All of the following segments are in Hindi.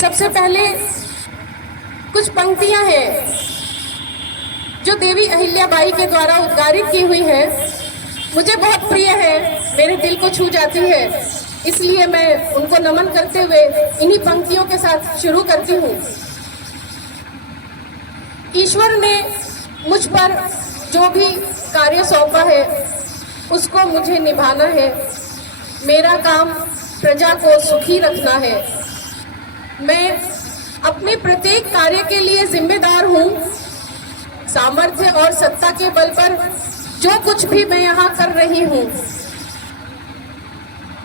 सबसे पहले कुछ पंक्तियां हैं जो देवी अहिल्याबाई के द्वारा उद्गारित की हुई है, मुझे बहुत प्रिय है, मेरे दिल को छू जाती है। इसलिए मैं उनको नमन करते हुए इन्हीं पंक्तियों के साथ शुरू करती हूँ। ईश्वर ने मुझ पर जो भी कार्य सौंपा है उसको मुझे निभाना है। मेरा काम प्रजा को सुखी रखना है। मैं अपने प्रत्येक कार्य के लिए जिम्मेदार हूँ। सामर्थ्य और सत्ता के बल पर जो कुछ भी मैं यहाँ कर रही हूँ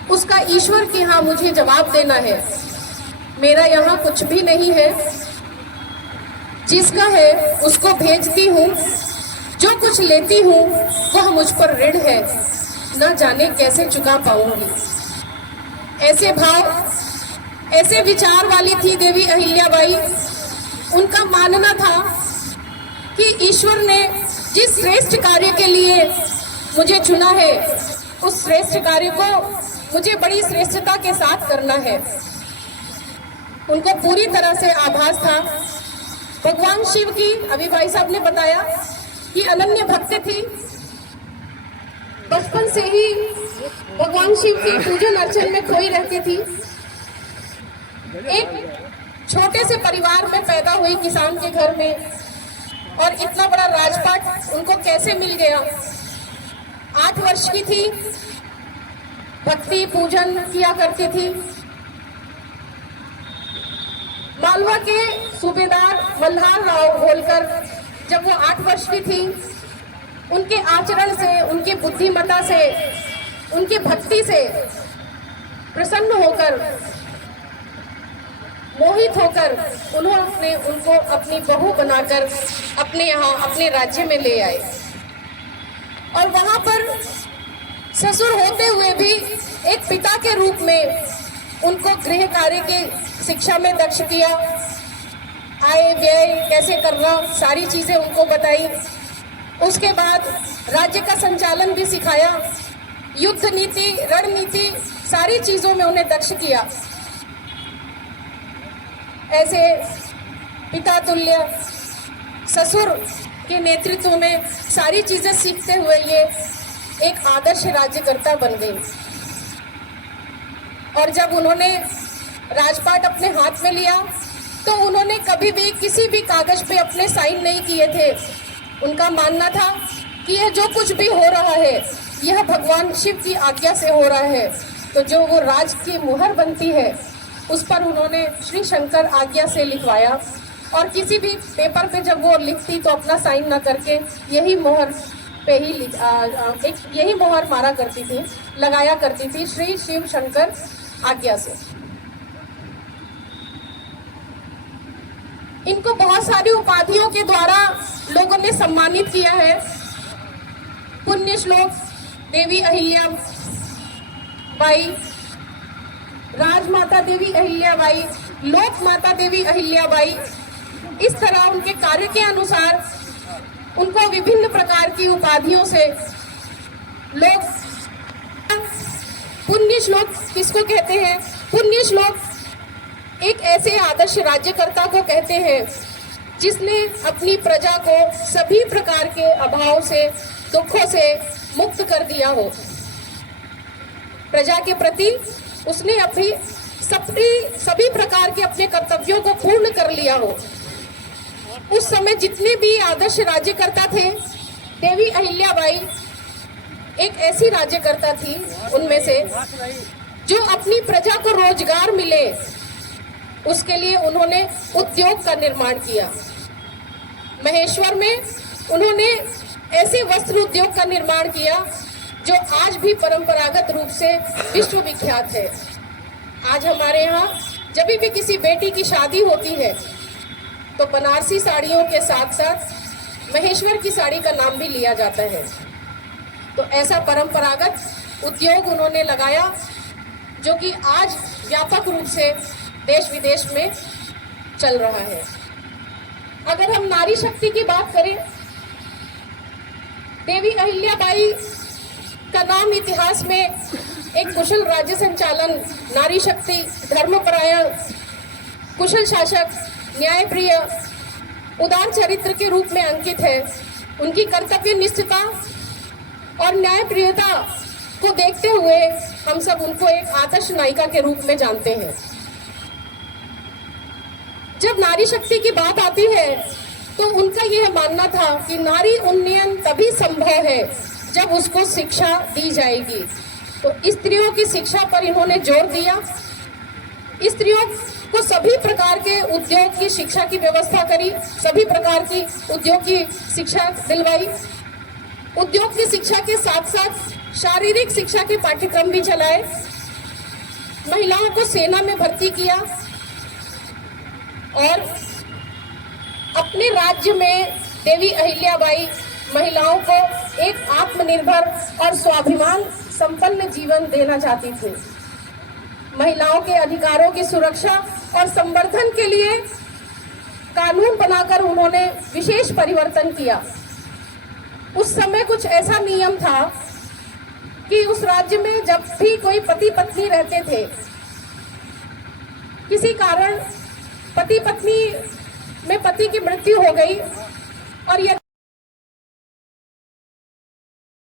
उसका ईश्वर के यहाँ मुझे जवाब देना है। मेरा यहाँ कुछ भी नहीं है, जिसका है उसको भेजती हूँ। जो कुछ लेती हूँ वह मुझ पर ऋण है, न जाने कैसे चुका पाऊंगी। ऐसे भाव, ऐसे विचार वाली थी देवी अहिल्याबाई। उनका मानना था कि ईश्वर ने जिस श्रेष्ठ कार्य के लिए मुझे चुना है उस श्रेष्ठ कार्य को मुझे बड़ी श्रेष्ठता के साथ करना है। उनको पूरी तरह से आभास था। भगवान शिव की, अभी भाई साहब ने बताया कि अनन्य भक्त थी। बचपन से ही भगवान शिव की पूजन अर्चन में खोई रहती थी। एक छोटे से परिवार में पैदा हुई, किसान के घर में, और इतना बड़ा राजपाट उनको कैसे मिल गया। 8 वर्ष की थी, भक्ति पूजन किया करती थी। मालवा के सूबेदार मल्हार राव होलकर जब वो 8 वर्ष की थी, उनके आचरण से, उनकी बुद्धिमत्ता से, उनकी भक्ति से प्रसन्न होकर, मोहित होकर उन्होंने उनको अपनी बहू बनाकर अपने यहाँ, अपने राज्य में ले आए। और वहाँ पर ससुर होते हुए भी एक पिता के रूप में उनको गृह कार्य की शिक्षा में दक्ष किया। आय व्यय कैसे करना, सारी चीजें उनको बताई। उसके बाद राज्य का संचालन भी सिखाया। युद्ध नीति, रणनीति, सारी चीजों में उन्हें दक्ष किया। ऐसे पिता तुल्य ससुर के नेतृत्व में सारी चीजें सीखते हुए ये एक आदर्श राज्यकर्ता बन गई। और जब उन्होंने राजपाट अपने हाथ में लिया तो उन्होंने कभी भी किसी भी कागज पे अपने साइन नहीं किए थे। उनका मानना था कि यह जो कुछ भी हो रहा है यह भगवान शिव की आज्ञा से हो रहा है। तो जो वो राज की मुहर बनती है उस पर उन्होंने श्री शंकर आज्ञा से लिखवाया। और किसी भी पेपर पे जब वो लिखती तो अपना साइन न करके यही मोहर पे ही यही मोहर मारा करती थी, लगाया करती थी, श्री शिव शंकर आज्ञा से। इनको बहुत सारी उपाधियों के द्वारा लोगों ने सम्मानित किया है। पुण्य श्लोक देवी अहिल्या बाई, राजमाता देवी अहिल्याबाई, लोक माता देवी अहिल्याबाई, इस तरह उनके कार्य के अनुसार उनको विभिन्न प्रकार की उपाधियों से लोग, पुण्य श्लोक किसको कहते हैं? पुण्य श्लोक एक ऐसे आदर्श राज्यकर्ता को कहते हैं जिसने अपनी प्रजा को सभी प्रकार के अभाव से, दुखों से मुक्त कर दिया हो। प्रजा के प्रति उसने अपनी सभी प्रकार के अपने कर्तव्यों को पूर्ण कर लिया हो। उस समय जितने भी आदर्श राज्यकर्ता थे, देवी अहिल्याबाई एक ऐसी राज्यकर्ता थी उनमें से जो अपनी प्रजा को रोजगार मिले उसके लिए उन्होंने उद्योग का निर्माण किया। महेश्वर में उन्होंने ऐसे वस्त्र उद्योग का निर्माण किया जो आज भी परंपरागत रूप से विश्व विख्यात है। आज हमारे यहाँ जब भी किसी बेटी की शादी होती है तो बनारसी साड़ियों के साथ साथ महेश्वर की साड़ी का नाम भी लिया जाता है। तो ऐसा परंपरागत उद्योग उन्होंने लगाया जो कि आज व्यापक रूप से देश विदेश में चल रहा है। अगर हम नारी शक्ति की बात करें, देवी अहिल्याबाई का नाम इतिहास में एक कुशल राज्य संचालन, नारी शक्ति, धर्मपरायण, कुशल शासक, न्यायप्रिय, उदार चरित्र के रूप में अंकित है। उनकी कर्तव्य निष्ठता और न्यायप्रियता को देखते हुए हम सब उनको एक आदर्श नायिका के रूप में जानते हैं। जब नारी शक्ति की बात आती है तो उनका यह मानना था कि नारी उन्नयन तभी संभव है जब उसको शिक्षा दी जाएगी। तो स्त्रियों की शिक्षा पर इन्होंने जोर दिया। स्त्रियों को सभी प्रकार के उद्योग की शिक्षा की व्यवस्था करी, सभी प्रकार की उद्योग की शिक्षा दिलवाई। उद्योग की शिक्षा के साथ साथ शारीरिक शिक्षा के पाठ्यक्रम भी चलाए। महिलाओं को सेना में भर्ती किया और अपने राज्य में देवी अहिल्याबाई महिलाओं को एक आत्मनिर्भर और स्वाभिमान संपन्न जीवन देना चाहती थी। महिलाओं के अधिकारों की सुरक्षा और संवर्धन के लिए कानून बनाकर उन्होंने विशेष परिवर्तन किया। उस समय कुछ ऐसा नियम था कि उस राज्य में जब भी कोई पति पत्नी रहते थे, किसी कारण पति पत्नी में पति की मृत्यु हो गई और यदि